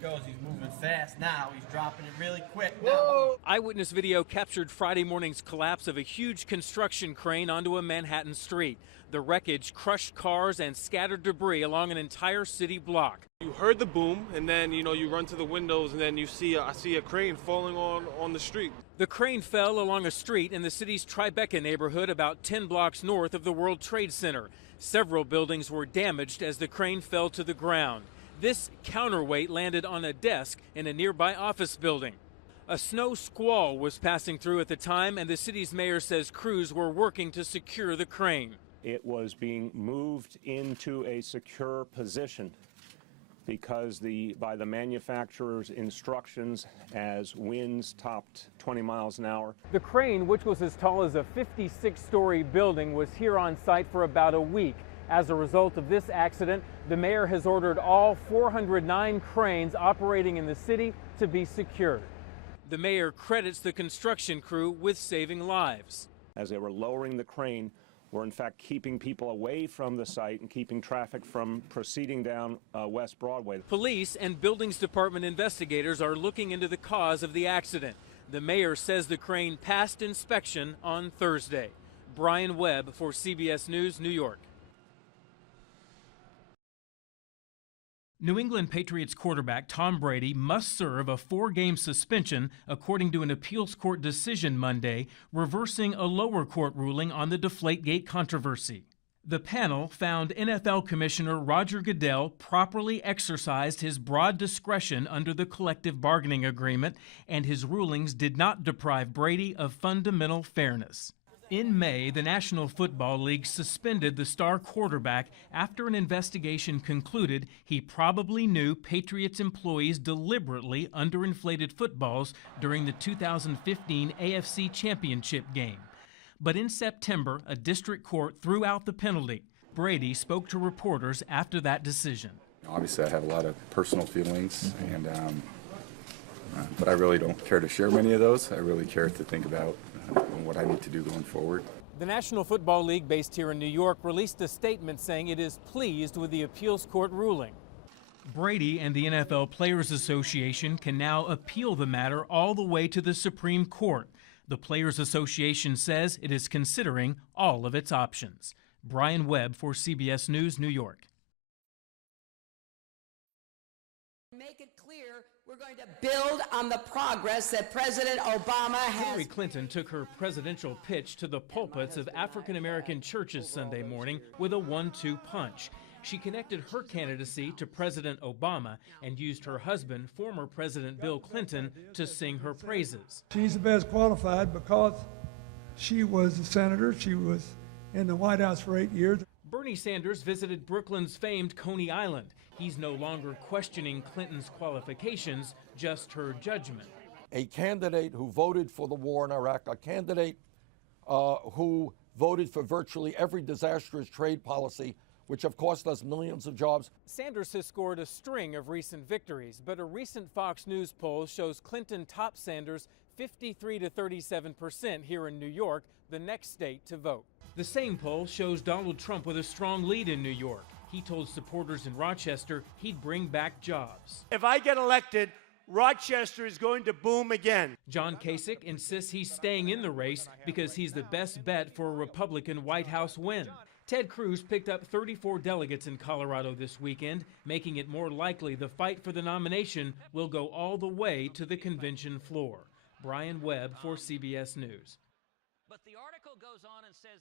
goes. He's moving fast now. He's dropping it really quick now. Eyewitness video captured Friday morning's collapse of a huge construction crane onto a Manhattan street. The wreckage crushed cars and scattered debris along an entire city block. You heard the boom, and then you run to the windows, and then I see a crane falling on the street. The crane fell along a street in the city's Tribeca neighborhood about 10 blocks north of the World Trade Center. Several buildings were damaged as the crane fell to the ground. This counterweight landed on a desk in a nearby office building. A snow squall was passing through at the time, and the city's mayor says crews were working to secure the crane. It was being moved into a secure position because by the manufacturer's instructions, as winds topped 20 miles an hour. The crane, which was as tall as a 56-story building, was here on site for about a week. As a result of this accident, the mayor has ordered all 409 cranes operating in the city to be secured. The mayor credits the construction crew with saving lives. As they were lowering the crane, we're in fact keeping people away from the site and keeping traffic from proceeding down West Broadway. Police and Buildings Department investigators are looking into the cause of the accident. The mayor says the crane passed inspection on Thursday. Brian Webb for CBS News, New York. New England Patriots quarterback Tom Brady must serve a 4-game suspension, according to an appeals court decision Monday, reversing a lower court ruling on the Deflategate controversy. The panel found NFL Commissioner Roger Goodell properly exercised his broad discretion under the collective bargaining agreement, and his rulings did not deprive Brady of fundamental fairness. In May, the National Football League suspended the star quarterback after an investigation concluded he probably knew Patriots employees deliberately underinflated footballs during the 2015 AFC Championship game. But in September, a district court threw out the penalty. Brady spoke to reporters after that decision. Obviously, I have a lot of personal feelings, but I really don't care to share many of those. I really care to think about what I need to do going forward. The National Football League, based here in New York, released a statement saying it is pleased with the appeals court ruling. Brady and the NFL Players Association can now appeal the matter all the way to the Supreme Court. The Players Association says it is considering all of its options. Brian Webb for CBS News, New York. Make it clear we're going to build on the progress that President Obama has. Hillary Clinton took her presidential pitch to the pulpits of African-American churches Sunday morning with a 1-2 punch. She connected her candidacy to President Obama and used her husband, former President Bill Clinton, to sing her praises. She's the best qualified because she was a senator. She was in the White House for 8 years. Bernie Sanders visited Brooklyn's famed Coney Island. He's no longer questioning Clinton's qualifications, just her judgment. A candidate who voted for the war in Iraq, a candidate who voted for virtually every disastrous trade policy, which have cost us millions of jobs. Sanders has scored a string of recent victories, but a recent Fox News poll shows Clinton tops Sanders 53 to 37% here in New York, the next state to vote. The same poll shows Donald Trump with a strong lead in New York. He told supporters in Rochester he'd bring back jobs. If I get elected, Rochester is going to boom again. John Kasich insists he's staying in the race because he's the best bet for a Republican White House win. Ted Cruz picked up 34 delegates in Colorado this weekend, making it more likely the fight for the nomination will go all the way to the convention floor. Brian Webb for CBS News. But the article goes on and says